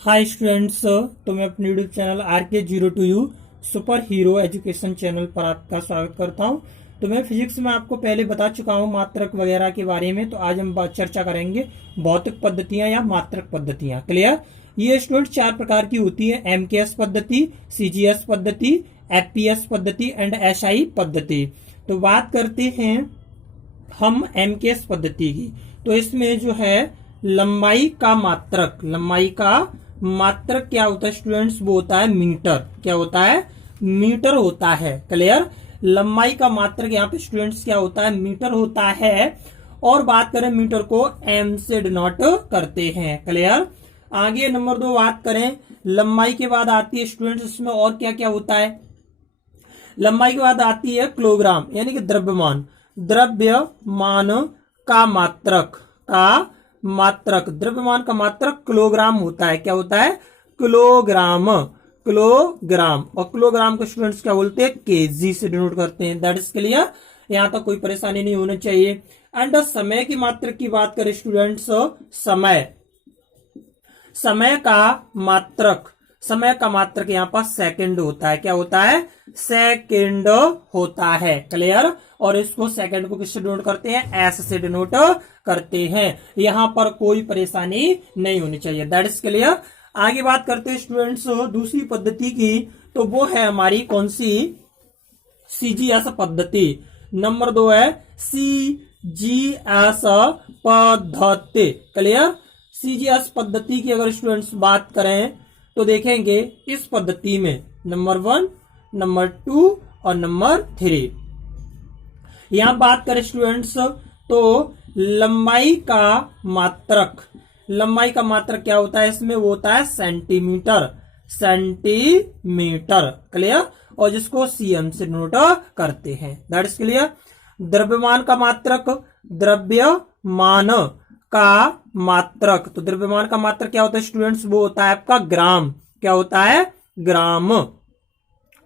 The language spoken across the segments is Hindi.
हाय स्टूडेंट्स, तो मैं अपने YouTube channel RK02U super hero education channel पर आपका स्वागत करता हूं। तो मैं फिजिक्स में आपको पहले बता चुका हूं मात्रक वगैरह के बारे में। तो आज हम चर्चा करेंगे भौतिक पद्धतियां या मात्रक पद्धतियां। क्लियर? ये स्टूडेंट चार प्रकार की होती है: MKS पद्धति, CGS पद्धति, FPS पद्धति एंड SI पद्धति। तो बात करते हैं हम MKS पद्धति की। तो इसमें जो है लंबाई का मात्रक क्या होता है स्टूडेंट्स? वो होता है मीटर। क्या होता है? मीटर होता है। क्लियर? लंबाई का मात्रक यहाँ पे स्टूडेंट्स क्या होता है? मीटर होता है। और बात करें मीटर को एम से डिनोट करते हैं। क्लियर? आगे नंबर 2 बात करें, लंबाई के बाद आती है स्टूडेंट्स इसमें और क्या क्या होता है। लंबाई के बाद आती है किलोग्राम, यानी कि द्रव्यमान का मात्रक द्रव्यमान का मात्रक किलोग्राम होता है। क्या होता है? किलोग्राम। और किलोग्राम को स्टूडेंट्स क्या बोलते हैं? केजी से डिनोट करते हैं। That is clear? यहां तक कोई परेशानी नहीं होनी चाहिए। एंड समय की मात्रक की बात करें स्टूडेंट्स, समय का मात्रक यहाँ पर सेकंड होता है। क्या होता है? सेकंड होता है। क्लियर? और इसको सेकंड को किससे डिनोट करते हैं? एस से डिनोट करते हैं। यहां पर कोई परेशानी नहीं होनी चाहिए। That is clear? आगे बात करते हैं स्टूडेंट्स दूसरी पद्धति की। तो वो है हमारी कौन सी? CGS पद्धति। नंबर 2 है CGS पद्धति। क्लियर? CGS पद्धति की अगर स्टूडेंट्स बात करें तो देखेंगे इस पद्धति में नंबर 1, नंबर 2 और नंबर 3। यहां बात करें स्टूडेंट्स तो लंबाई का मात्रक क्या होता है इसमें? वो होता है सेंटीमीटर। क्लियर? और जिसको CM से नोट करते हैं। That is clear? द्रव्यमान का मात्रक तो द्रव्यमान का मात्रक क्या होता है स्टूडेंट्स? वो होता है आपका ग्राम। क्या होता है? ग्राम।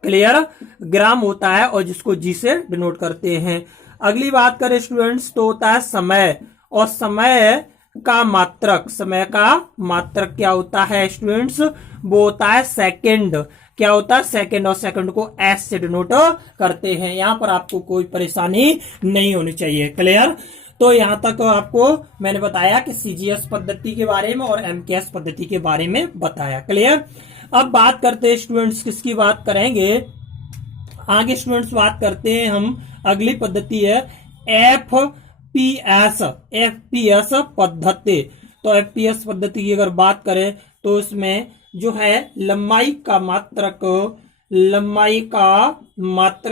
क्लियर? ग्राम होता है और जिसको G से डिनोट करते हैं। अगली बात करें स्टूडेंट्स तो होता है समय। और समय का मात्रक क्या होता है स्टूडेंट्स? वो होता है सेकंड। क्या होता है? सेकंड। और सेकंड को S से डिनोट करते हैं। यहां पर आपको कोई परेशानी नहीं होनी चाहिए। क्लियर? तो यहां तक आपको मैंने बताया कि CGS पद्धति के बारे में और MKS पद्धति के बारे में बताया। क्लियर? अब बात करते हैं स्टूडेंट्स किसकी बात करेंगे आगे। स्टूडेंट्स बात करते हैं हम, अगली पद्धति है FPS पद्धति। तो FPS पद्धति की अगर बात करें तो इसमें जो है लंबाई का मात्रक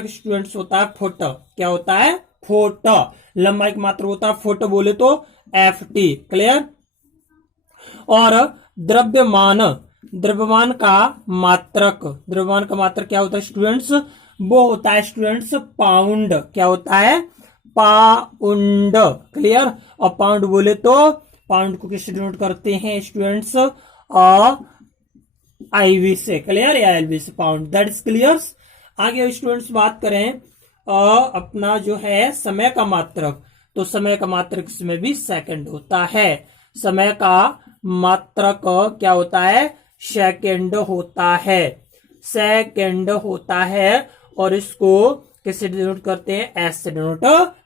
स्टूडेंट्स होता है फुट। क्या होता है? फुट। लंबाई का मात्रक होता है फुट, बोले तो FT। क्लियर? और द्रव्यमान का मात्रक क्या होता है स्टूडेंट्स? वो होता है स्टूडेंट्स पाउंड। क्या होता है? पाउंड। क्लियर? और पाउंड बोले तो पाउंड को किससे डिनोट करते हैं स्टूडेंट्स? IV से। क्लियर? या LV से पाउंड। That is clear? आगे स्टूडेंट्स बात करें अपना जो है समय का मात्रक। तो समय का मात्रक इसमें भी सेकंड होता है। समय का मात्रक क्या होता है? सेकंड होता है। और इसको किससे डिनोट करते हैं? S से डिनोट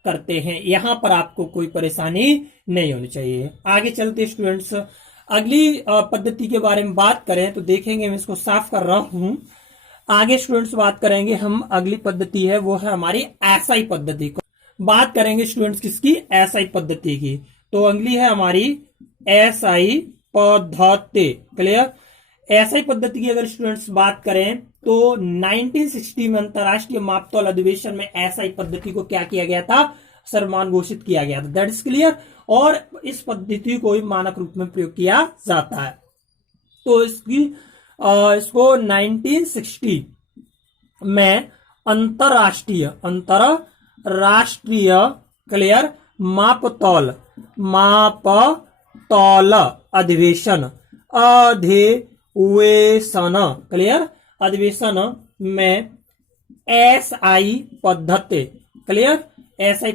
करते हैं। यहां पर आपको कोई परेशानी नहीं होनी चाहिए। आगे चलते स्टूडेंट्स अगली पद्धति के बारे में बात करें तो देखेंगे, मैं इसको साफ कर रहा हूं। आगे स्टूडेंट्स बात करेंगे हम, अगली पद्धति है वो है हमारी SI पद्धति को बात करेंगे स्टूडेंट्स किसकी? SI पद्धति की। तो अगली है हमारी SI पद्धति। क्लियर? SI पद्धति की अगर स्टूडेंट्स बात करें तो 1960 में अंतरराष्ट्रीय मापतौल अधिवेशन में SI पद्धति को क्या किया गया था? सर्वमान्य घोषित किया गया था। That is clear? और इस पद्धति को मानक रूप में प्रयोग किया जाता है। तो इसको 1960 में अंतरराष्ट्रीय क्लियर मापतौल अधिवेशन क्लियर अधिवेशन में SI पद्धति। क्लियर? SI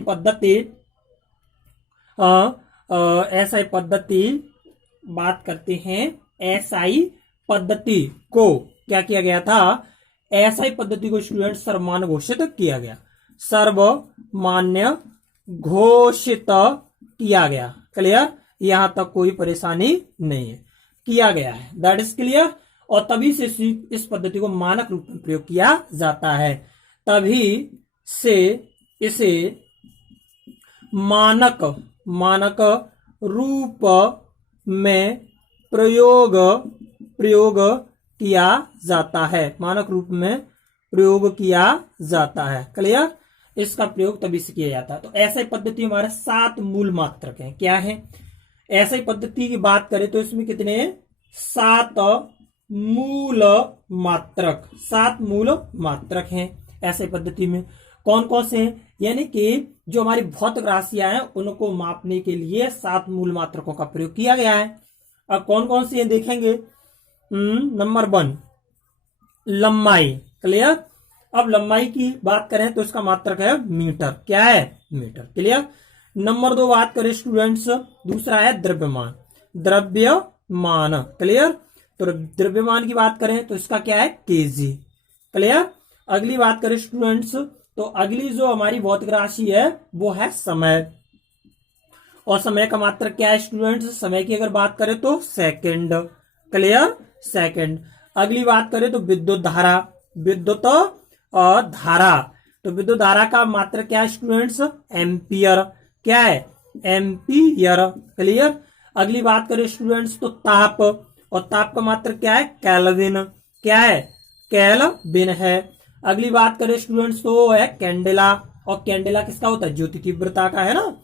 पद्धति बात करते हैं एसआई पद्धति को क्या किया गया था, एसआई पद्धति को स्टूडेंट सर्वमान्य घोषित किया गया, सर्वमान्य घोषित किया गया। क्लियर, यहां तक कोई परेशानी नहीं है, किया गया है, दैट इज क्लियर। और तभी से इस पद्धति को मानक रूप में प्रयोग किया जाता है, तभी से इसे मानक रूप में प्रयोग किया जाता है, मानक रूप में प्रयोग किया जाता है। क्लियर, इसका प्रयोग तभी से किया जाता है। तो ऐसी पद्धति हमारे 7 मूल मात्रक हैं। क्या है, ऐसी पद्धति की बात करें तो इसमें कितने 7 मूल मात्रक, 7 मूल मात्रक हैं ऐसी पद्धति में। कौन कौन से हैं, यानी कि जो हमारी भौतिक राशियां हैं उनको मापने के लिए 7 मूल मात्रकों का प्रयोग किया गया है। अब कौन कौन से देखेंगे। नंबर 1 लंबाई। क्लियर, अब लंबाई की बात करें तो इसका मात्रक है मीटर। क्या है, मीटर। क्लियर। नंबर 2 बात करें स्टूडेंट्स, दूसरा है द्रव्यमान, द्रव्यमान। क्लियर, तो द्रव्यमान की बात करें तो इसका क्या है, केजी। क्लियर। अगली बात करें स्टूडेंट्स, तो अगली जो हमारी भौतिक राशि है वो है समय, और समय का मात्रक क्या है स्टूडेंट्स, समय की अगर बात करें तो सेकंड। Clear, second. अगली बात करें तो विद्युत धारा, विद्युत धारा, तो विद्युत धारा का मात्रक क्या है स्टूडेंट्स, एम्पियर। क्या है, एम्पियर। क्लियर। अगली बात करें स्टूडेंट्स तो ताप, और ताप का मात्रक क्या है, केल्विन। क्या है, केल्विन है। अगली बात करें स्टूडेंट्स तो है कैंडेला, और कैंडेला किसका होता है, ज्योति तीव्रता का, है ना,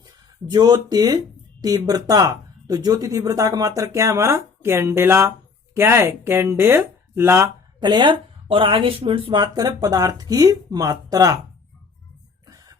ज्योति तीव्रता। तो ज्योति तीव्रता का मात्रक क्या है हमारा, कैंडेला। क्या है, कैंडेला। क्लियर। और आगे स्टूडेंट्स बात करें पदार्थ की मात्रा,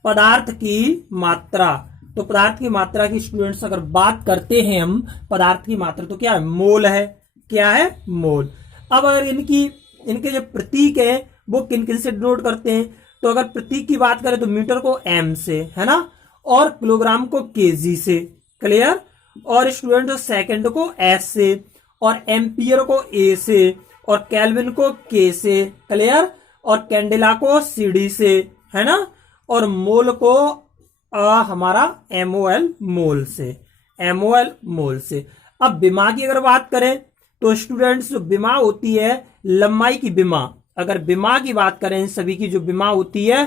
पदार्थ की मात्रा, तो पदार्थ की मात्रा की स्टूडेंट्स अगर बात करते हैं हम पदार्थ की मात्रा तो क्या है, मोल है। क्या है, मोल। अब अगर इनके जो प्रतीक है वो किन किन से डिनोट करते हैं, तो अगर प्रतीक की बात करें तो मीटर को एम से, है ना, और किलोग्राम को केजी से। क्लियर। और स्टूडेंट सेकंड को एस से, और एम्पियर को ए से, और केल्विन को के से। क्लियर। और कैंडेला को सीडी से, है ना, और मोल को हमारा एमओएल मोल से, एमओएल मोल से। अब विमा की अगर बात करें तो स्टूडेंट्स विमा होती है लंबाई की विमा। अगर विमा की बात करें सभी की जो विमा होती है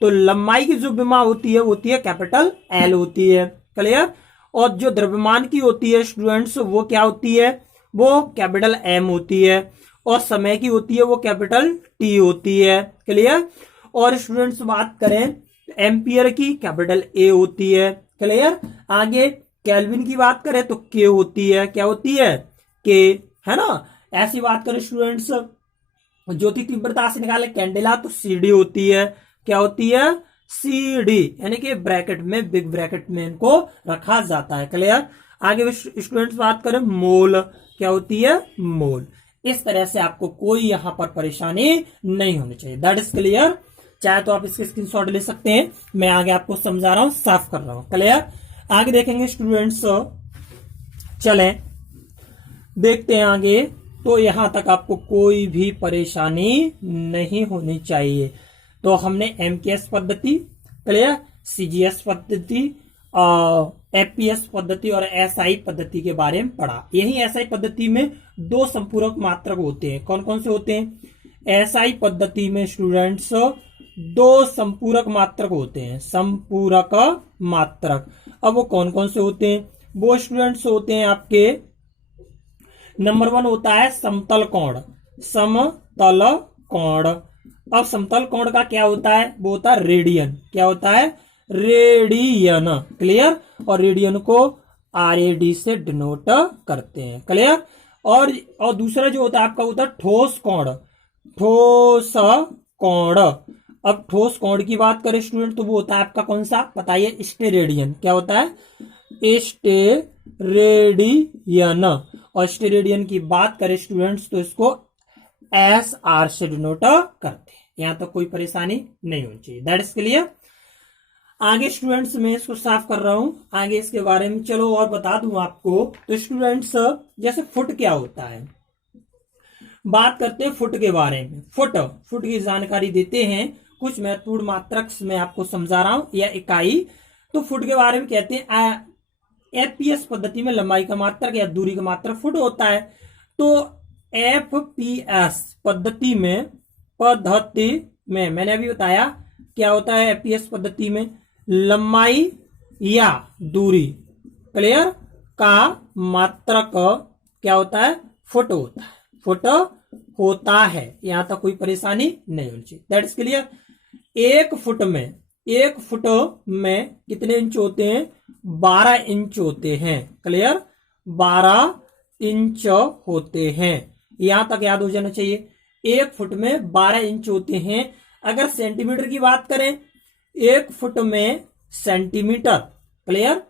तो लंबाई की जो विमा होती है कैपिटल एल होती है। क्लियर। और जो द्रव्यमान की होती है स्टूडेंट्स वो क्या होती है, वो कैपिटल एम होती है। और समय की होती है वो कैपिटल टी होती है। क्लियर। और स्टूडेंट्स बात करें एम्पियर की कैपिटल ए होती है। क्लियर। आगे केल्विन की बात करें तो के होती है, क्या होती है, के, है ना। ऐसी बात करें स्टूडेंट्स ज्योति तीव्रता से निकाले कैंडेला तो सीडी होती है, क्या होती है, सीडी, यानी कि ब्रैकेट में, बिग ब्रैकेट में इनको रखा जाता है। क्लियर। आगे स्टूडेंट्स बात करें मोल, क्या होती है, मोल। इस तरह से आपको कोई यहां पर परेशानी नहीं होनी चाहिए, दैट इज क्लियर। चाहे तो आप इसके स्क्रीनशॉट ले सकते हैं, मैं आगे आपको समझा रहा हूं, साफ कर रहा हूं। क्लियर। आगे देखेंगे स्टूडेंट्स, चलें देखते हैं आगे। तो यहां तक आपको कोई भी परेशानी नहीं होनी चाहिए। तो हमने एमकेएस पद्धति, क्लियर, सीजीएस पद्धति, एफपीएस पद्धति और एसआई पद्धति के बारे में पढ़ा। यही एसआई पद्धति में 2 संपूरक मात्रक होते हैं। कौन कौन से होते हैं, एसआई पद्धति में स्टूडेंट्स 2 संपूरक मात्रक होते हैं, संपूरक मात्रक। अब वो कौन कौन से होते हैं, वो स्टूडेंट्स होते हैं आपके, नंबर 1 होता है समतल कोण, समतल कोण। अब समतल कोण का क्या होता है, वो होता है रेडियन। क्या होता है, रेडियन। क्लियर। और रेडियन को आरएडी से डिनोट करते हैं। क्लियर। और दूसरा जो होता है आपका होता है ठोस कोण, ठोस कोण। अब ठोस कोण की बात करें स्टूडेंट तो वो होता है आपका कौन सा, बताइए, स्टेरेडियन। क्या होता है, स्टेरेडियन। और स्टेरेडियन की बात करें स्टूडेंट्स तो इसको एस आर से डिनोट करते हैं। यहां तक कोई परेशानी नहीं होनी चाहिए, दैट इज क्लियर। आगे स्टूडेंट्स मैं इसको साफ कर रहा हूं, आगे इसके बारे में चलो और बता दूं आपको। तो स्टूडेंट्स जैसे फुट क्या होता है, बात करते हैं फुट के बारे में। फुट फुट की जानकारी देते हैं, कुछ महत्वपूर्ण मात्रक मैं आपको समझा रहा हूं या इकाई। तो फुट के बारे में कहते हैं एफपीएस पद्धति में लंबाई का मात्रक या दूरी का मात्रक फुट होता है। तो एफपीएस पद्धति में मैंने अभी बताया क्या होता है एफपीएस पद्धति में, लंबाई या दूरी क्लियर का मात्रक क्या होता है, फुट होता है, फुट होता है। यहां तक कोई परेशानी नहीं होनी चाहिए, दैट इज क्लियर। एक फुट में कितने इंच होते हैं, 12 इंच होते हैं, क्लियर 12 इंच होते हैं, यहां तक याद हो जाना चाहिए। एक फुट में 12 इंच होते हैं। अगर सेंटीमीटर की बात करें, एक फुट में सेंटीमीटर, क्लियर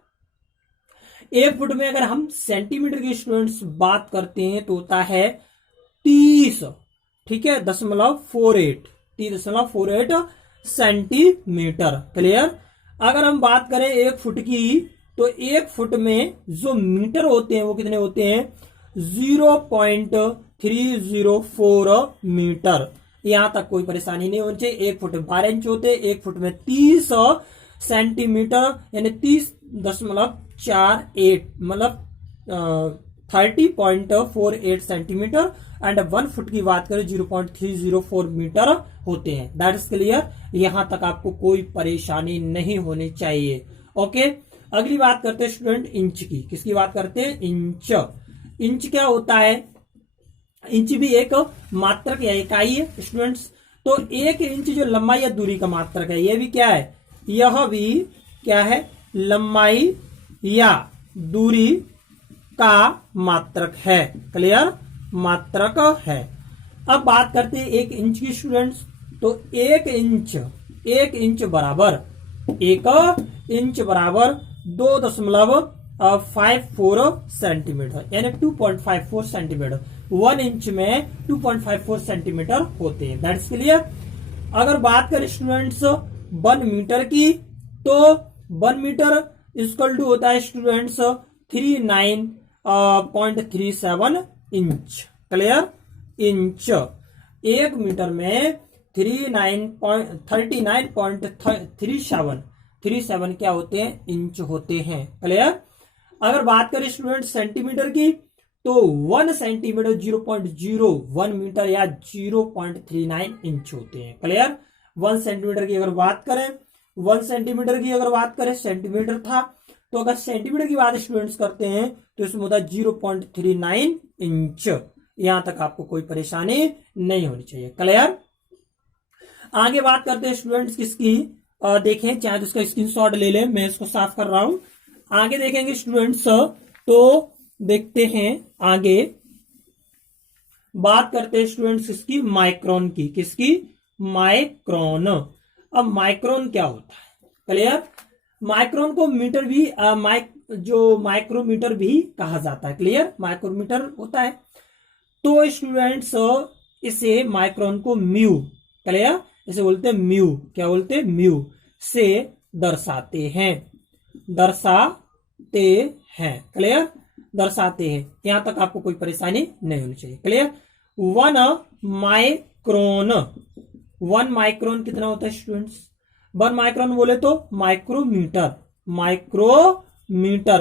एक फुट में अगर हम सेंटीमीटर की स्टूडेंट्स बात करते हैं तो होता है 30, ठीक है, 30.48 सेंटीमीटर, क्लियर। अगर हम बात करें एक फुट की, तो एक फुट में जो मीटर होते हैं वो कितने होते हैं, 0.304 मीटर। यहां तक कोई परेशानी नहीं होनी चाहिए। एक फुट में 12 इंच होते हैं, एक फुट में 30 सेंटीमीटर यानी 30.48 मतलब 30.48 सेंटीमीटर एंड 1 फुट की बात करें 0.304 मीटर होते हैं, दैट इज क्लियर। यहां तक आपको कोई परेशानी नहीं होनी चाहिए, ओके। अगली बात करते हैं स्टूडेंट इंच की। किसकी बात करते हैं, इंच। इंच क्या होता है, इंच भी एक मात्रक या इकाई है स्टूडेंट्स। तो एक इंच जो लंबाई या दूरी का मात्रक है, यह भी क्या है, यह भी क्या है, लंबाई या दूरी का मात्रक है, क्लियर मात्रक है। अब बात करते हैं एक इंच की स्टूडेंट्स। तो एक इंच बराबर 2.54 सेंटीमीटर यानी 2.54 सेंटीमीटर। 1 इंच में 2.54 सेंटीमीटर होते हैं, दैट्स क्लियर। अगर बात करें स्टूडेंट्स 1 मीटर की, तो 1 मीटर इक्वल टू होता है students 39.37 inch, clear inch. 1 metre में 39.37 क्या होते हैं, इंच होते हैं, क्लियर। अगर बात करें स्टूडेंट सेंटीमीटर की, तो 1 सेंटीमीटर 0.01 मीटर या 0.39 इंच होते हैं, क्लियर। 1 सेंटीमीटर की अगर बात करें, 1 सेंटीमीटर की अगर बात करें, सेंटीमीटर था, तो अगर सेंटीमीटर की बात स्टूडेंट्स करते हैं तो इसमें होता है 0.39 इंच। यहां तक आपको कोई परेशानी नहीं होनी चाहिए, क्लियर। आगे बात करते हैं स्टूडेंट्स किसकी, देखें चाहे तो इसका स्क्रीनशॉट ले लें, मैं इसको साफ कर रहा हूं। आगे देखेंगे स्टूडेंट्स, तो देखते हैं आगे बात करते हैं स्टूडेंट्स किसकी, माइक्रोन की। किसकी, माइक्रोन। अब माइक्रोन क्या होता है, क्लियर। माइक्रोन को मीटर भी जो माइक्रोमीटर भी कहा जाता है, क्लियर माइक्रोमीटर होता है। तो स्टूडेंट्स इसे माइक्रोन को म्यू, क्लियर इसे बोलते हैं म्यू, क्या बोलते हैं, म्यू से दर्शाते हैं, क्लियर दर्शाते हैं। यहां तक आपको कोई परेशानी नहीं होनी चाहिए, क्लियर। 1 माइक्रोन कितना होता है स्टूडेंट्स, 1 माइक्रोन बोले तो माइक्रोमीटर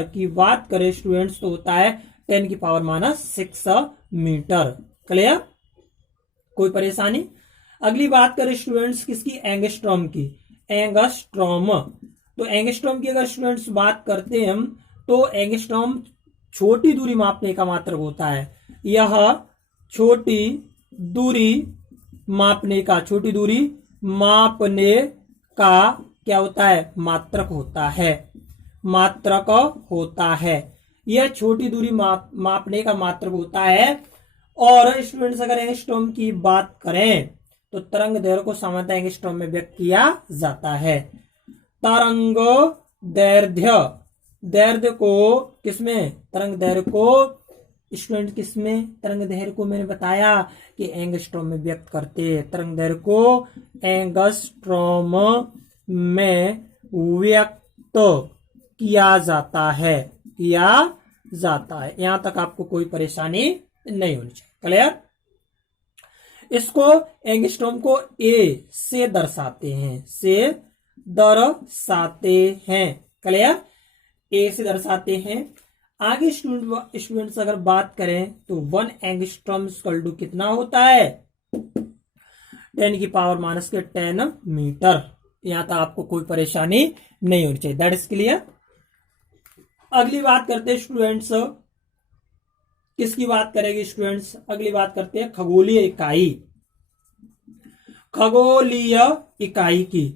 की बात करें स्टूडेंट्स तो होता है 10⁻⁶ मीटर, क्लियर कोई परेशानी। अगली बात करें स्टूडेंट्स किसकी, एंगस्ट्रॉम की। एंगस्ट्रॉम, तो एंगस्ट्रॉम की अगर स्टूडेंट्स बात करते हैं हम, तो एंगस्ट्रॉम छोटी दूरी मापने का मात्रक होता है। यह छोटी दूरी मापने का क्या होता है, मात्रक होता है। यह छोटी दूरी मापने का मात्रक होता है। और स्टूडेंट्स अगर एंगस्ट्रॉम की बात करें तो तरंग दैर्घ्य को सामान्यतः एंगस्ट्रॉम में व्यक्त किया जाता है। तरंग दैर्घ्य को किसमें, तरंग दैर्घ्य को स्टूडेंट किसमें, तरंग दैर्घ्य को मैंने बताया कि एंगस्ट्रॉम में व्यक्त करते हैं। तरंग दैर्घ्य को एंगस्ट्रॉम में व्यक्त किया जाता है, यहां तक आपको कोई परेशानी नहीं होनी चाहिए। क्लियर? इसको एंगस्ट्रॉम को ए से दर्शाते हैं, क्लियर? ए से दर्शाते हैं। आगे स्टूडेंट्स अगर बात करें तो 1 एंगस्ट्रॉम इक्वल टू कितना होता है? 10⁻⁻10 मीटर। यहां तक आपको कोई परेशानी नहीं होनी चाहिए। That is clear. अगली बात करते हैं स्टूडेंट्स, किसकी बात करेंगे स्टूडेंट्स? अगली बात करते हैं खगोलीय इकाई की।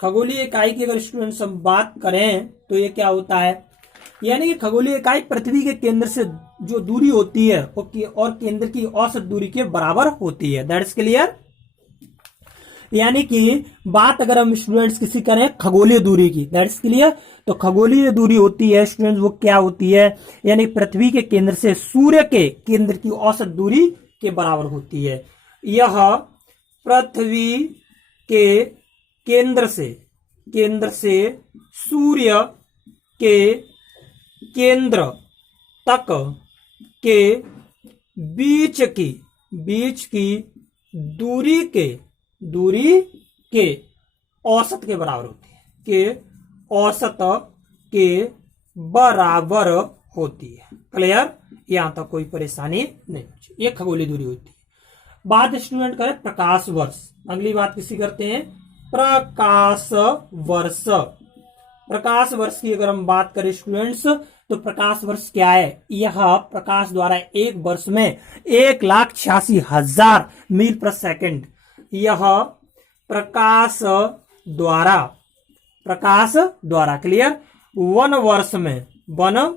खगोलीय इकाई की अगर स्टूडेंट्स हम बात करें तो ये क्या होता है? यानी कि खगोलीय इकाई पृथ्वी के केंद्र से जो दूरी होती है और केंद्र की औसत दूरी के बराबर होती है। That is clear. यानी कि बात अगर हम स्टूडेंट्स किसी करें खगोलीय दूरी की, दैट इज क्लियर, तो खगोलीय दूरी होती है स्टूडेंट्स, वो क्या होती है? यानी पृथ्वी के केंद्र से सूर्य के केंद्र की औसत दूरी के बराबर होती है। यह पृथ्वी के केंद्र से सूर्य के केंद्र तक के बीच की दूरी के औसत के बराबर होती है, क्लियर? यहां तक कोई परेशानी नहीं होती। ये खगोलीय दूरी होती है। बात स्टूडेंट करें प्रकाश वर्ष। अगली बात किसी करते हैं? प्रकाश वर्ष की अगर हम बात करें स्टूडेंट्स तो प्रकाश वर्ष क्या है? यह प्रकाश द्वारा एक वर्ष में 1,86,000 मील प्रति सेकंड, यह प्रकाश द्वारा क्लियर, 1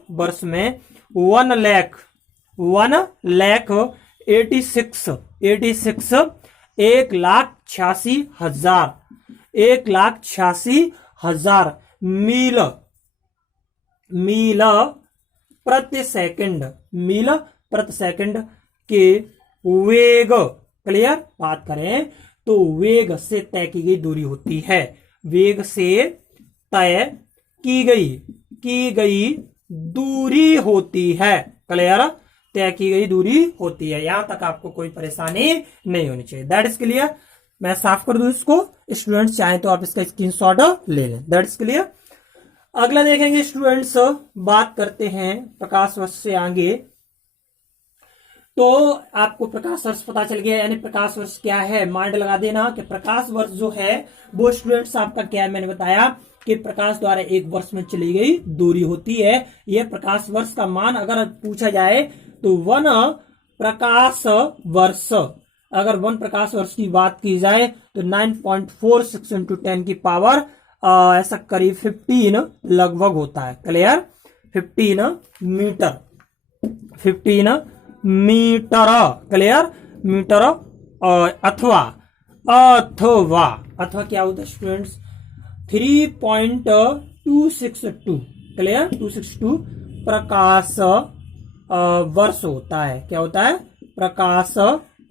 वर्ष में 1,86,000 मील प्रति सेकंड के वेग, क्लियर? बात करें तो वेग से तय की गई दूरी होती है, वेग से तय की गई दूरी होती है, क्लियर? तय की गई दूरी होती है। यहां तक आपको कोई परेशानी नहीं होनी चाहिए। That is clear. मैं साफ कर दूं इसको, स्टूडेंट्स चाहें तो आप इसका स्क्रीनशॉट ले लें। That is clear. अगला देखेंगे स्टूडेंट्स, बात करते हैं प्रकाश वर्ष से आगे। तो आपको प्रकाश वर्ष पता चल गया, यानी प्रकाश वर्ष क्या है माइंड लगा देना कि प्रकाश वर्ष जो है वो स्टूडेंट्स आपका क्या है? मैंने बताया कि प्रकाश द्वारा एक वर्ष में चली गई दूरी होती है। यह प्रकाश वर्ष का मान अगर पूछा जाए तो 1 प्रकाश वर्ष, अगर 1 प्रकाश वर्ष की बात की जाए तो 9.46 × 10 की पावर ऐसा करीब 15 लगभग होता है, क्लियर? 15 metre, clear? मीटर। अथवा क्या होता है स्टूडेंट्स? 3.262, क्लियर? 262 प्रकाश वर्ष होता है। क्या होता है? प्रकाश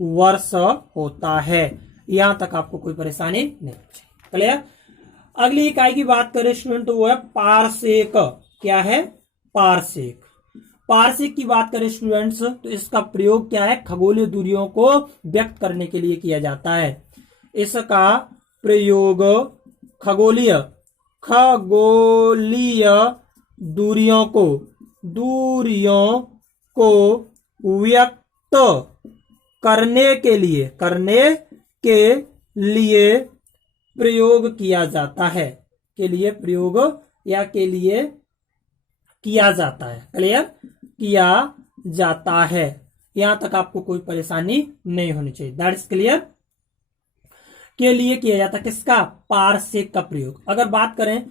वर्ष होता है। यहां तक आपको कोई परेशानी नहीं, क्लियर? अगली इकाई की बात करें स्टूडेंट तो वो है पारसेक। क्या है? पारसेक की बात करें स्टूडेंट्स तो इसका प्रयोग क्या है? खगोलीय दूरियों को व्यक्त करने के लिए किया जाता है। इसका प्रयोग खगोलीय दूरियों को व्यक्त करने के लिए प्रयोग किया जाता है, किया जाता है, क्लियर? किया जाता है। यहां तक आपको कोई परेशानी नहीं होनी चाहिए। That is clear. के लिए किया जाता है किसका? पारसेक का प्रयोग। अगर बात करें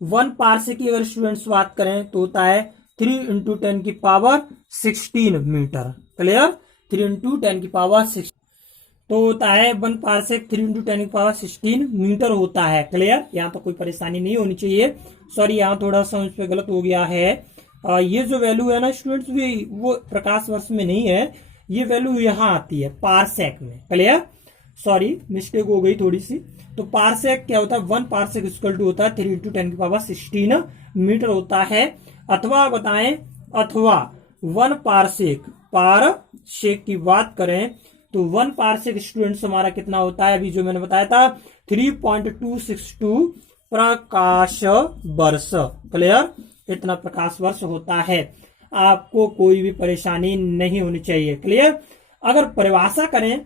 1 पारसेक की अगर स्टूडेंट्स बात करें तो होता है 3 × 10 की पावर 16 मीटर, क्लियर? 3 × 10 की पावर 16 तो होता है 1 पारसेक 3 × 10 की पावर 16 मीटर होता है, क्लियर? यहाँ तो कोई परेशानी नहीं होनी चाहिए। सॉरी, यहाँ थोड़ा सा उस पर गलत हो गया है। ये जो वैल्यू है ना स्टूडेंट्स वो प्रकाश वर्ष में नहीं है, ये वैल्यू यहाँ आती है पारसेक में, क्लियर? सॉरी मिस्टेक हो गई थोड़ी सी। तो पारसेक क्या होता है, 1 पारसेक इक्वल टू होता है 3 × 10⁻16 मीटर होता है। अथवा बताएं, अथवा 1 पारसेक की बात करें तो 1 पारसेक स्टूडेंट्स हमारा कितना होता है, अभी जो मैंने बताया था 3.262 प्रकाश वर्ष। क्लियर, इतना प्रकाश वर्ष होता है। आपको कोई भी परेशानी नहीं होनी चाहिए। क्लियर। अगर परिभाषा करें,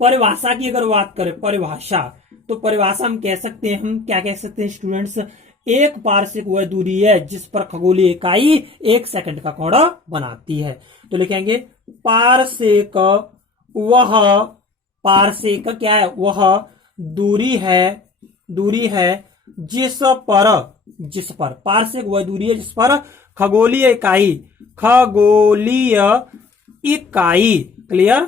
परिभाषा की अगर बात करें, परिभाषा, तो परिभाषा हम कह सकते हैं, हम क्या कह सकते हैं स्टूडेंट्स, 1 पारसेक वह दूरी है जिस पर खगोलीय इकाई 1 सेकंड का कोण बनाती है। तो लिखेंगे पारसेक, वह पारसेक क्या है, वह दूरी है जिस पर पारसेक वह दूरी है जिस पर खगोलीय इकाई क्लियर,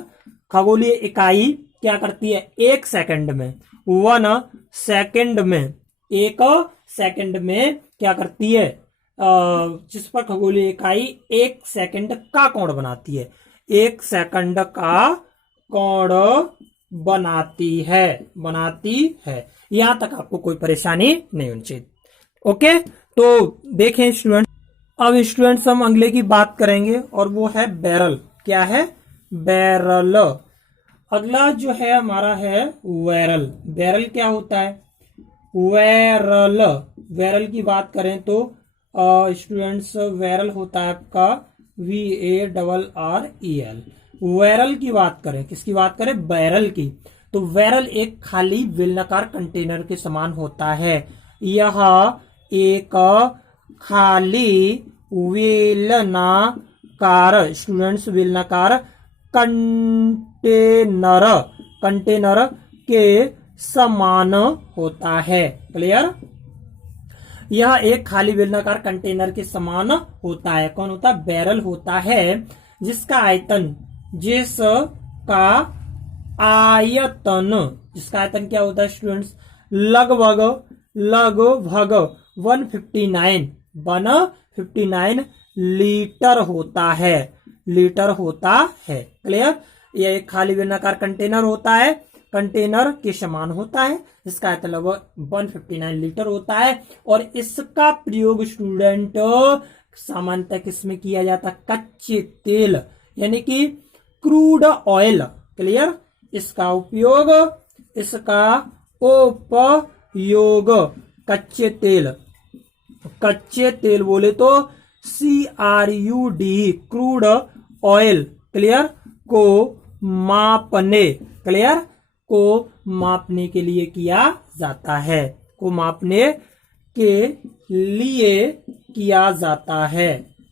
खगोलीय इकाई क्या करती है 1 सेकंड में, 1 सेकंड में, 1 सेकंड में क्या करती है, जिस पर खगोलीय इकाई 1 सेकंड का कोण बनाती है, 1 सेकंड का कोण बनाती है। यहां तक आपको कोई परेशानी नहीं होनी चाहिए। ओके, तो देखें स्टूडेंट, अब स्टूडेंट्स हम अगले की बात करेंगे और वो है बैरल। क्या है, बैरल। अगला जो है हमारा है वैरल। बैरल क्या होता है, वैरल की बात करें तो स्टूडेंट्स वैरल होता है आपका VARREL। वैरल की बात करें, किसकी बात करें, बैरल की, तो वैरल एक खाली बेलनाकार कंटेनर के समान होता है। यह एक खाली बेलनाकार स्टूडेंट्स बेलनाकार कंटेनर के समान होता है। क्लियर, यह एक खाली बेलनाकार कंटेनर के समान होता है। कौन होता है, बैरल होता है, जिसका आयतन क्या होता है स्टूडेंट्स, लगभग 159 लीटर होता है। क्लियर, यह एक खाली बेलनाकार कंटेनर होता है, कंटेनर के समान होता है, इसका आयतन लगभग 159 लीटर होता है। और इसका प्रयोग स्टूडेंट सामान्यतः किसमें किया जाता है, कच्चे तेल यानी कि क्रूड ऑयल। क्लियर, इसका उपयोग कच्चे तेल बोले तो CRUD क्रूड ऑयल क्लियर को मापने के लिए किया जाता है,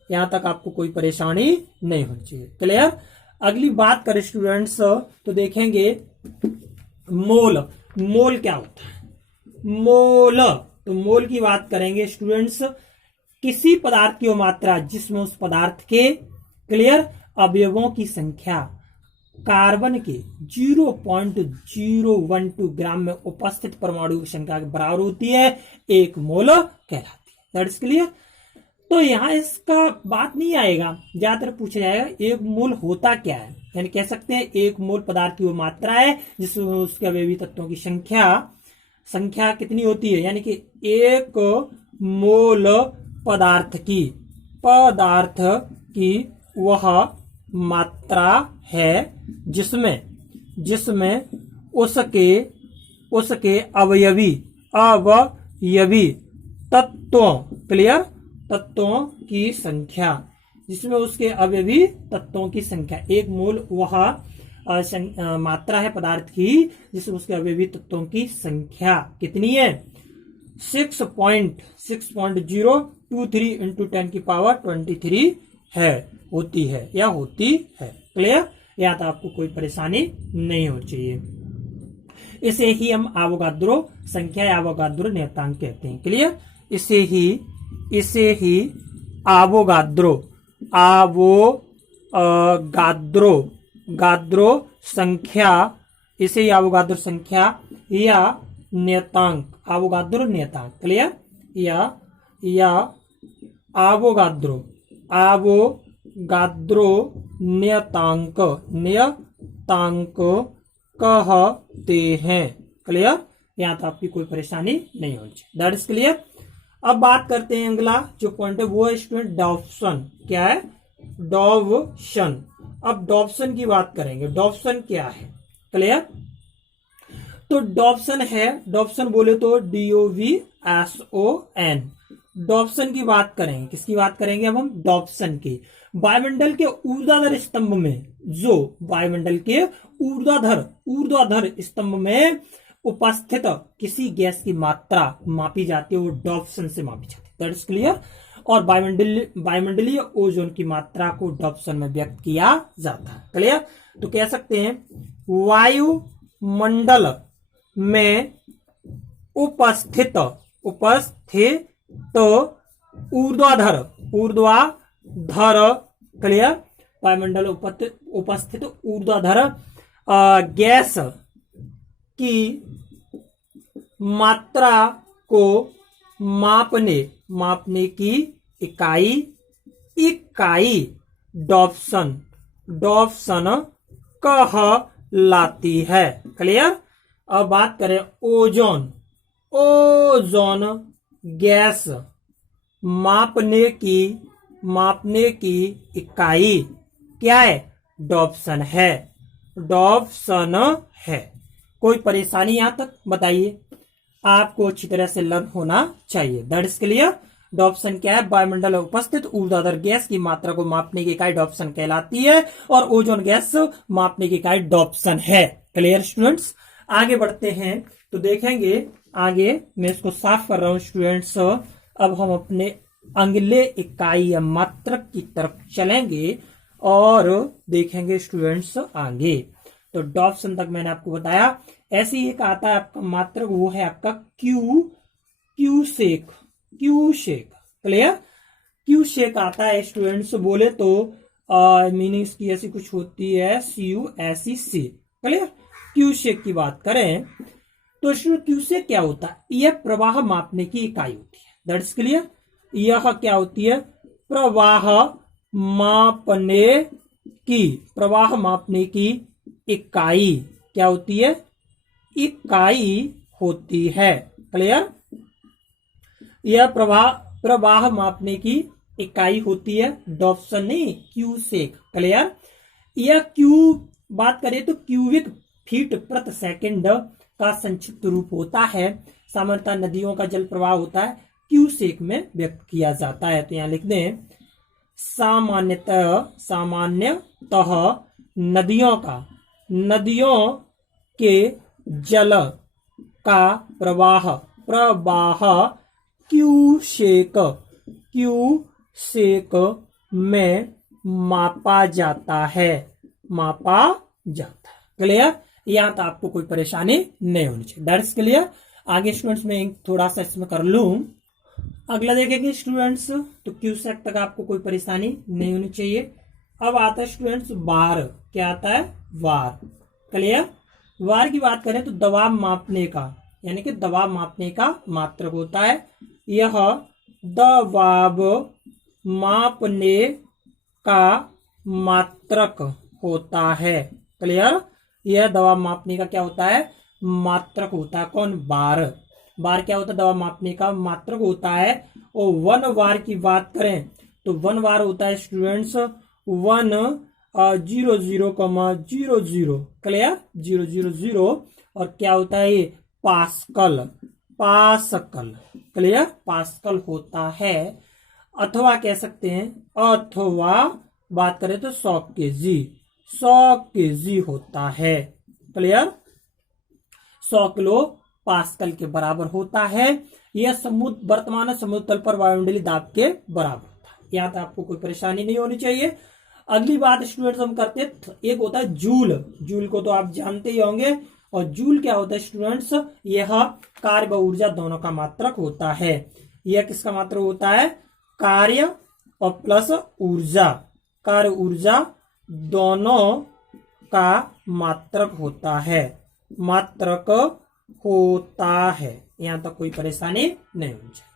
यहां तक आपको कोई परेशानी नहीं होनी चाहिए। क्लियर। अगली बात करें स्टूडेंट्स तो देखेंगे मोल क्या होता है। तो मोल की बात करेंगे स्टूडेंट्स, किसी पदार्थ की वो मात्रा जिसमें उस पदार्थ के क्लियर अवयवों की संख्या कार्बन के 0.012 ग्राम में उपस्थित परमाणु की संख्या के बराबर होती है, 1 मोल कहलाती है। That is clear. तो यहां इसका बात नहीं आएगा, ज्यादातर पूछा जाएगा 1 मोल होता क्या है, यानी कह सकते हैं 1 मोल पदार्थ की वो मात्रा है जिसमें उसके अवयवी तत्वों की संख्या कितनी होती है, यानी कि 1 मोल पदार्थ की वह मात्रा है जिसमें उसके अवयवी तत्वों की संख्या, जिसमें उसके अवयवी तत्वों की संख्या, 1 मोल वह मात्रा है पदार्थ की जिसमें उसके अवयवी तत्वों की संख्या कितनी है, 6.023 × 10⁻23 होती है। क्लियर, या तो आपको कोई परेशानी नहीं होनी चाहिए। इसे ही हम आवोगाद्रो संख्या या आवोगाद्रो नियतांक कहते हैं। क्लियर, इसे ही आवोगाद्रो संख्या, इसे ही आवोगाद्रो संख्या या नियतांक, आवोगाद्रो नियतांक। क्लियर, या आवोगाद्रो नियतांक कहते हैं। क्लियर, यहाँ तो आपकी कोई परेशानी नहीं होनी चाहिए। That is clear. अब बात करते हैं अगला जो पॉइंट है वो है स्टूडेंट डॉप्शन। क्या है? डॉप्शन। अब डॉप्शन की बात करेंगे। डॉप्शन क्या है? क्लियर, तो डॉप्शन है, डॉप्शन बोले तो DOVSON। डॉप्शन की बात करेंगे। किसकी बात करेंगे अब हम? डॉप्शन की। वायुमंडल के ऊर्ध्वाधर स्तंभ में, जो वायुमंडल के ऊर्ध्वाधर स्तंभ में उपस्थित किसी गैस की मात्रा मापी जाती है वो डॉप्शन से मापी जाती है। That is clear. और वायुमंडलीय ओजोन की मात्रा को डॉप्शन में व्यक्त किया जाता है। क्लियर, तो कह सकते हैं वायुमंडल में उपस्थित ऊर्ध्वाधर, क्लियर, वायुमंडल उपस्थित ऊर्ध्वाधर गैस की मात्रा को मापने की इकाई डॉप्शन कहलाती है। क्लियर। अब बात करें ओजोन गैस मापने की इकाई क्या है? डॉप्शन है। कोई परेशानी यहां तक बताइए? आपको अच्छी तरह से लर्न होना चाहिए। That is clear. डॉप्शन क्या है? वायुमंडल में उपस्थित ऊर्ध्वाधर गैस की मात्रा को मापने की इकाई डॉप्शन कहलाती है और ओजोन गैस मापने की इकाई डॉप्शन है। क्लियर स्टूडेंट्स, आगे बढ़ते हैं तो देखेंगे। आगे मैं इसको साफ कर रहा हूं स्टूडेंट्स। अब हम अपने अगले इकाई या मात्रक की तरफ चलेंगे और देखेंगे स्टूडेंट्स आगे। तो डॉप्शन तक मैंने आपको बताया। ऐसे ही एक आता है आपका मात्रक, वो है आपका क्यूसेक। क्लियर, क्यूसेक आता है स्टूडेंट्स। बोले तो मीनिंग इसकी ऐसी कुछ होती है CUSEC। क्लियर, क्यूसेक की बात करें तो क्यूसेक क्या होता है? यह प्रवाह मापने की इकाई होती है। That is clear. यह क्या होती है? प्रवाह मापने की इकाई क्या होती है? इकाई होती है। क्लियर, यह प्रवाह मापने की इकाई होती है। डॉप्शन नहीं, क्यूसेक। क्लियर, यह बात करें तो क्यूबिक फीट प्रति सेकंड का संक्षिप्त रूप होता है। सामान्यतः नदियों का जल प्रवाह होता है क्यूसेक में व्यक्त किया जाता है। तो यहां लिख दें सामान्यतः नदियों के जल का प्रवाह क्यूसेक में मापा जाता है। क्लियर, यहां तो आपको कोई परेशानी नहीं होनी चाहिए। That's clear. आगे स्टूडेंट्स में थोड़ा सा इसमें कर लूं। अगला देखेंगे स्टूडेंट्स, तो क्यूसेक तक आपको कोई परेशानी नहीं होनी चाहिए। अब आता है स्टूडेंट्स वार। क्या आता है? वार। क्लियर, वार की बात करें तो दबाव मापने का, यानी कि दबाव मापने का मात्रक होता है। यह दबाव मापने का मात्रक होता है। क्लियर, यह दबाव मापने का क्या होता है? मात्रक होता है। कौन? बार। बार क्या होता है? दबाव मापने का मात्रक होता है। और 1 बार की बात करें तो 1 बार होता है स्टूडेंट्स 100,00। क्लियर, 000। और क्या होता है ये? पास्कल। क्लियर, पास्कल होता है। अथवा कह सकते हैं, अथवा बात करें तो 100 kg होता है। क्लियर, 100 किलो पास्कल के बराबर होता है। यह वर्तमान समुद्र तल पर वायुमंडलीय दाब के बराबर होता है। यहाँ तक आपको कोई परेशानी नहीं होनी चाहिए। अगली बात स्टूडेंट्स हम करते हैं, एक होता है जूल को तो आप जानते ही होंगे। और जूल क्या होता है स्टूडेंट्स? यह कार्य व ऊर्जा दोनों का मात्रक होता है। यह किसका मात्रक होता है? कार्य और प्लस ऊर्जा, कार्य ऊर्जा दोनों का मात्रक होता है। यहां तक कोई परेशानी नहीं होनी चाहिए।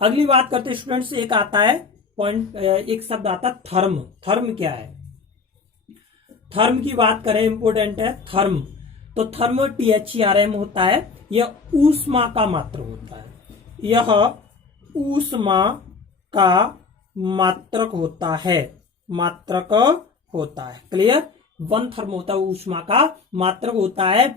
अगली बात करते हैं स्टूडेंट्स, एक आता है पॉइंट, एक शब्द आता है थर्म। क्या है? थर्म की बात करें, इंपोर्टेंट है थर्म। तो थर्मो THERM होता है, यह ऊष्मा का मात्रक होता है, यह ऊष्मा का मात्रक होता है, मात्रक होता है। क्लियर। वन थर्म होता है, ऊष्मा का मात्रक होता है,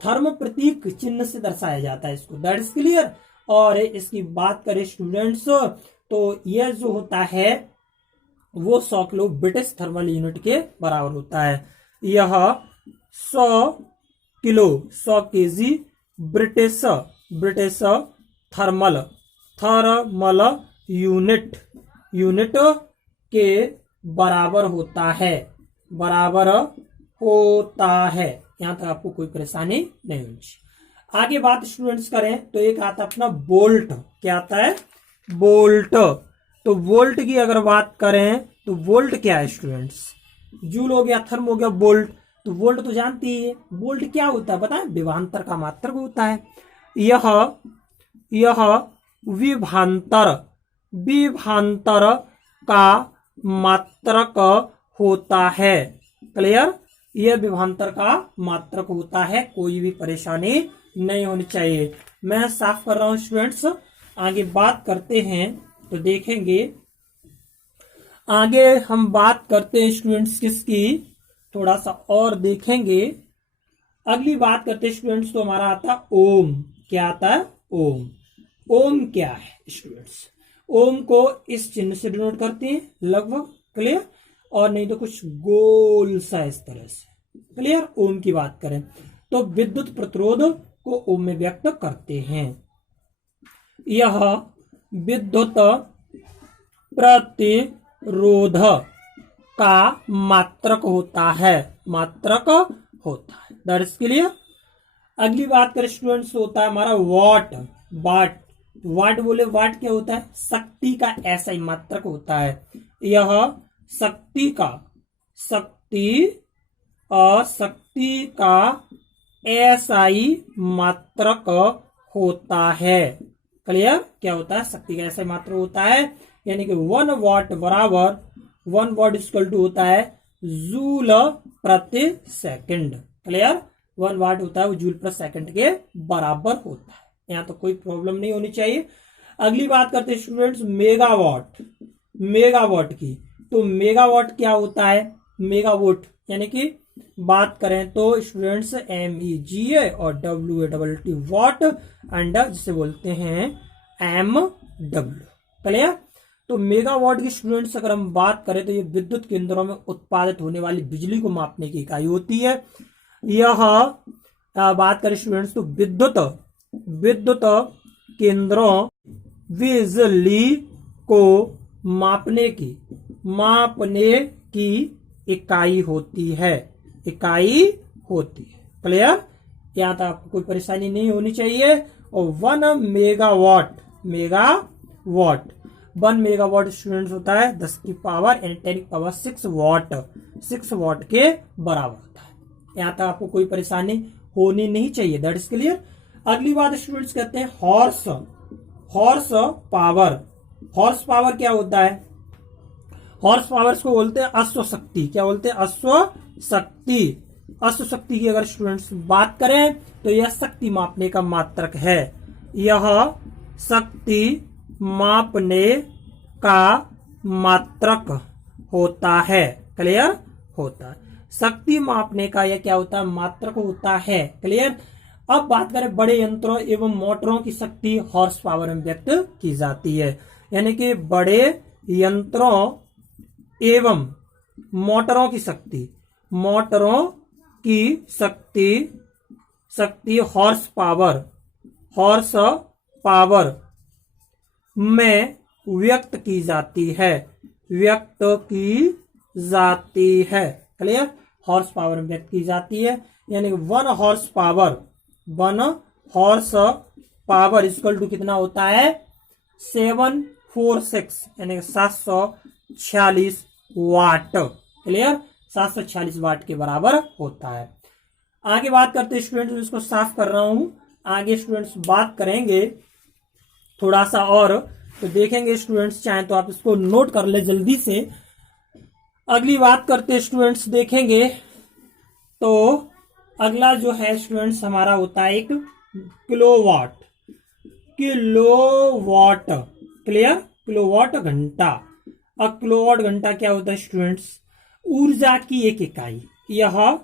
थर्म प्रतीक चिन्ह से दर्शाया जाता है इसको। That is clear. और इसकी बात करें स्टूडेंट्स तो यह जो होता है वो 100 किलो ब्रिटिश थर्मल यूनिट के बराबर होता है। यह 100 kilo 100 KG British thermal unit के बराबर होता है, बराबर होता है। यहां तक आपको कोई परेशानी नहीं होनी चाहिए। आगे बात स्टूडेंट्स करें तो एक आता है अपना वोल्ट। क्या आता है? वोल्ट। तो वोल्ट की अगर बात करें तो वोल्ट क्या है स्टूडेंट्स? जूल हो गया, थर्म हो गया, वोल्ट। तो वोल्ट तो जानती है, वोल्ट क्या होता है पता है? विभवांतर का मात्रक होता है। यह विभवांतर का मात्रक होता है। क्लियर। यह विभवांतर का मात्रक होता है, कोई भी परेशानी नहीं होनी चाहिए। मैं साफ कर रहा हूं स्टूडेंट्स। आगे बात करते हैं तो देखेंगे, आगे हम बात करते हैं स्टूडेंट्स किसकी, थोड़ा सा और देखेंगे। अगली बात करते हैं स्टूडेंट्स तो हमारा आता ओम। क्या आता है? ओम। ओम क्या है स्टूडेंट्स? ओम को इस चिन्ह से डिनोट करते हैं लगभग। क्लियर। और नहीं तो कुछ गोल सा इस तरह से। क्लियर। ओम की बात करें तो विद्युत प्रतिरोध को ओम में व्यक्त करते हैं। यह विद्युत प्रतिरोध का मात्रक होता है, मात्रक होता है। That is clear. अगली बात करें स्टूडेंट्स होता है हमारा वाट। वाट बोले, वाट क्या होता है? शक्ति का ऐसा मात्रक होता है। यह शक्ति का एसआई मात्रक होता है। क्लियर। क्या होता है? शक्ति का ऐसा मात्रक होता है, यानी कि 1 वाट बराबर 1 वाट इक्वल टू होता है जूल प्रति सेकंड। क्लियर। 1 वाट होता है वो जूल प्रति सेकंड के बराबर होता है। यहां तो कोई प्रॉब्लम नहीं होनी चाहिए। अगली बात करते हैं स्टूडेंट्स मेगावाट। मेगावाट की तो मेगावाट क्या होता है? मेगावाट यानी कि बात करें तो स्टूडेंट्स MEGA और WATT वाट अंडर जिसे बोलते हैं MW। क्लियर। तो मेगावाट की स्टूडेंट्स अगर हम बात करें तो ये विद्युत केंद्रों में उत्पादित होने वाली बिजली को मापने की इकाई होती है। यह बात करें स्टूडेंट्स तो विद्युत केंद्रों बिजली को मापने की इकाई होती है, इकाई होती है। क्लियर। यहां तक आपको कोई परेशानी नहीं होनी चाहिए। और 1 मेगावाट स्टूडेंट्स होता है 10 की पावर 6 वाट, 6 वाट के बराबर होता है। यहां तक आपको कोई परेशानी होनी नहीं चाहिए। That is clear. अगली बात स्टूडेंट्स कहते हैं हॉर्स पावर। हॉर्स पावर क्या होता है? हॉर्स पावर को बोलते हैं अश्व शक्ति। क्या बोलते हैं? अश्व शक्ति। अश्व शक्ति की अगर स्टूडेंट्स बात करें तो यह शक्ति मापने का मात्रक है। यह शक्ति मापने का मात्रक होता है। क्लियर। होता है। शक्ति मापने का यह क्या होता है? मात्रक होता है। क्लियर। अब बात करें बड़े यंत्रों एवं मोटरों की शक्ति हॉर्स पावर में व्यक्त की जाती है, यानी कि बड़े यंत्रों एवं मोटरों की शक्ति हॉर्स पावर में व्यक्त की जाती है, क्लियर। हॉर्स पावर में व्यक्त की जाती है, यानी 1 हॉर्स पावर इक्वल टू कितना होता है? 746 यानी 746 वाट। क्लियर। 746 वाट के बराबर होता है। आगे बात करते हैं स्टूडेंट्स, इसको साफ कर रहा हूं। आगे स्टूडेंट्स बात करेंगे थोड़ा सा और तो देखेंगे स्टूडेंट्स, चाहे तो आप इसको नोट कर ले जल्दी से। अगली बात करते हैं स्टूडेंट्स, देखेंगे तो अगला जो है स्टूडेंट्स हमारा होता है एक किलोवाट। किलोवाट, क्लियर, किलोवाट घंटा। अब किलोवाट घंटा क्या होता है स्टूडेंट्स? ऊर्जा की एक इकाई। यह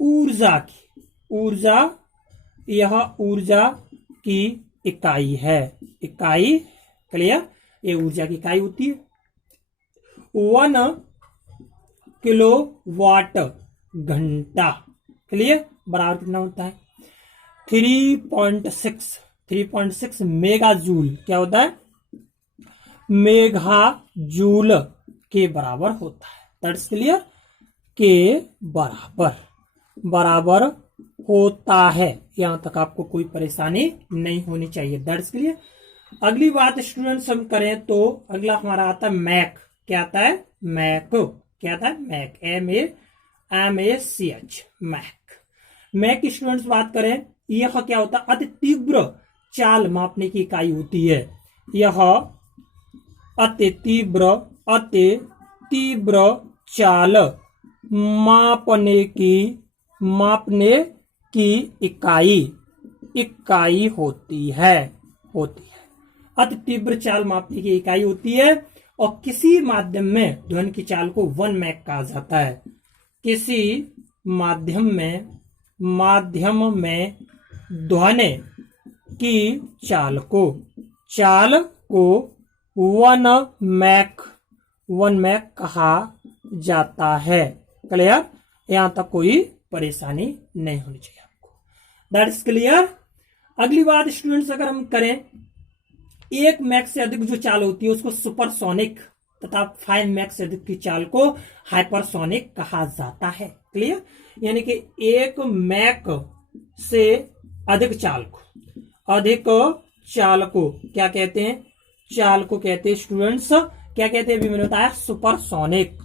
ऊर्जा की, ऊर्जा, यह ऊर्जा की इकाई है, इकाई, क्लियर, ये ऊर्जा की इकाई होती है। 1 किलोवाट घंटा, क्लियर, बराबर कितना होता है? 3.6 मेगा जूल। क्या होता है? मेगा जूल के बराबर होता है। दैट्स क्लियर, के बराबर होता है। यहां तक आपको कोई परेशानी नहीं होनी चाहिए। That's clear. अगली बात स्टूडेंट्स हम करें तो अगला हमारा आता है मैक। क्या आता है? मैक। क्या आता है? Mac, MACH, Mac. मैक की स्टूडेंट्स बात करें, यह क्या होता है? अति तीव्र चाल मापने की इकाई होती है। यह अति तीव्र चाल मापने की इकाई होती है। अति तीव्र चाल मापने की इकाई होती है और किसी माध्यम में ध्वनि की चाल को 1 मैक कहा जाता है। किसी माध्यम में ध्वनि की चाल को 1 मैक कहा जाता है। क्लियर, यहां तक कोई परेशानी नहीं होनी चाहिए आपको। That is clear. अगली बात स्टूडेंट्स अगर हम करें, 1 मैक से अधिक जो चाल होती है उसको सुपरसोनिक तथा 5 मैक से अधिक की चाल को हाइपरसोनिक कहा जाता है। क्लियर, यानी कि 1 मैक से अधिक चाल को क्या कहते हैं? चाल को कहते हैं स्टूडेंट्स, क्या कहते हैं? अभी मैंने बताया सुपरसोनिक।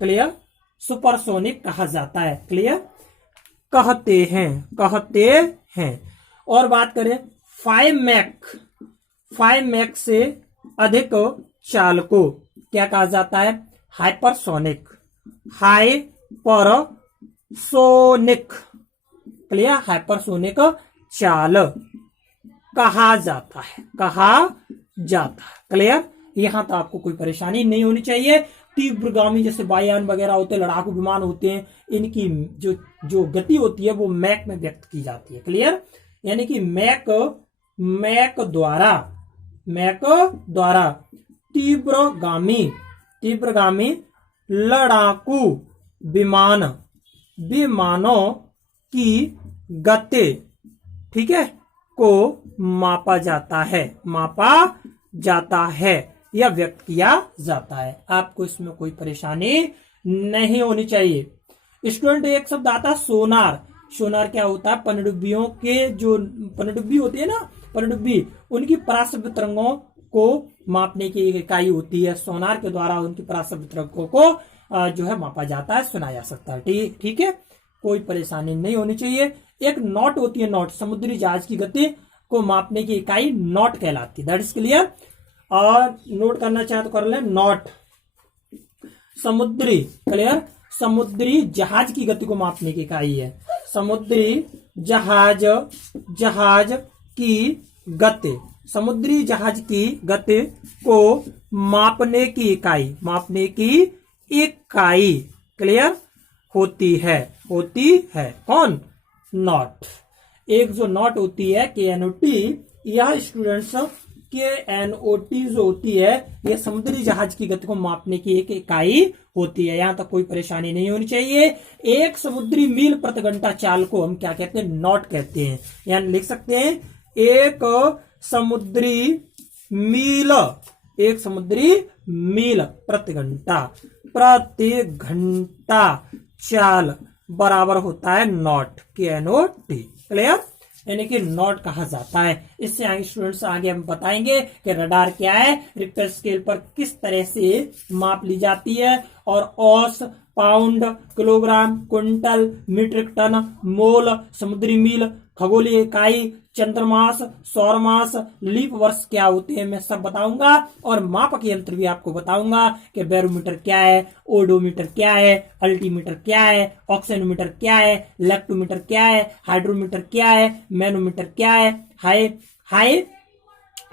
क्लियर, सुपरसोनिक कहा जाता है। क्लियर, कहते हैं। और बात करें 5 मैक से अधिक चाल को क्या कहा जाता है? हाइपरसोनिक। क्लियर, हाइपरसोनिक चाल कहा जाता है। क्लियर, यहां तो आपको कोई परेशानी नहीं होनी चाहिए। तीव्रगामी जैसे वायुयान वगैरह होते हैं, लड़ाकू विमान होते हैं, इनकी जो गति होती है वो मैक में व्यक्त की जाती है। क्लियर, यानी कि मैक द्वारा तीव्रगामी लड़ाकू विमानों की गति, ठीक है, को मापा जाता है या व्यक्त किया जाता है। आपको इसमें कोई परेशानी नहीं होनी चाहिए। स्टूडेंट, एक शब्द आता है सोनार। सोनार क्या होता है? पनडुब्बियों के जो पनडुब्बी होती है ना, पनडुब्बी, उनकी पराश्रव्य तरंगों को मापने की एक इकाई होती है। सोनार के द्वारा उनकी पराश्रव्य तरंगों को जो है मापा जाता है, सुना जा सकता है। ठीक है, कोई परेशानी नहीं होनी चाहिए। एक नॉट होती है, नॉट, समुद्री जहाज की गति को मापने की इकाई नॉट कहलाती है। That is clear. और नोट करना चाहे तो कर ले, नॉट समुद्री, क्लियर, समुद्री जहाज की गति को मापने की इकाई है। समुद्री जहाज की गति, समुद्री जहाज की गति को मापने की इकाई क्लियर होती है। कौन? नॉट। एक जो नॉट होती है KNOT, यह स्टूडेंट्स KNOT जो होती है, यह समुद्री जहाज की गति को मापने की एक इकाई होती है। यहां तक कोई परेशानी नहीं होनी चाहिए। एक समुद्री मील प्रति घंटा चाल को हम क्या कहते हैं? नॉट कहते हैं। यानी लिख सकते हैं एक समुद्री मील प्रति घंटा चाल बराबर होता है नॉट, KNOT। क्लियर, यानी कि नॉट कहा जाता है। इससे आगे स्टूडेंट्स आगे हम बताएंगे कि रडार क्या है, रिक्टर स्केल पर किस तरह से माप ली जाती है, और ounce, pound, kilogram, quintal, metric ton, mole, समुद्री मील, खगोलीय इकाई, चंद्रमास, सौरमास, लीप वर्ष क्या होते हैं मैं सब बताऊंगा, और मापक यंत्र भी आपको बताऊंगा कि बैरोमीटर क्या है, ओडोमीटर क्या है, अल्टीमीटर क्या है, ऑक्सीनोमीटर क्या है, लैक्टोमीटर क्या है, हाइड्रोमीटर क्या है, मैनोमीटर क्या है, हाई हाई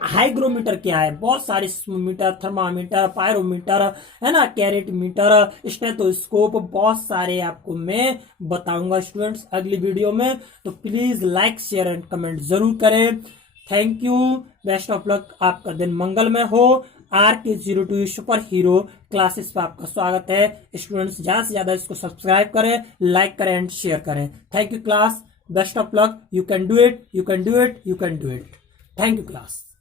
हाइग्रोमीटर क्या है, बहुत सारे स्मोमीटर, थर्मामीटर, पायरोमीटर, है ना, कैरेटमीटर, स्टेथोस्कोप, बहुत सारे आपको मैं बताऊंगा स्टूडेंट्स अगली वीडियो में। तो please like share and comment जरूर करें। Thank you, best of luck, आपका दिन मंगलमय हो। RK02 सुपर हीरो क्लासेस पे आपका स्वागत है स्टूडेंट्स। ज्यादा से ज्यादा इसको सब्सक्राइब करें, लाइक करें एंड शेयर करें। Thank you class, best of luck, you can do it, you can do it, you can do it. Thank you class.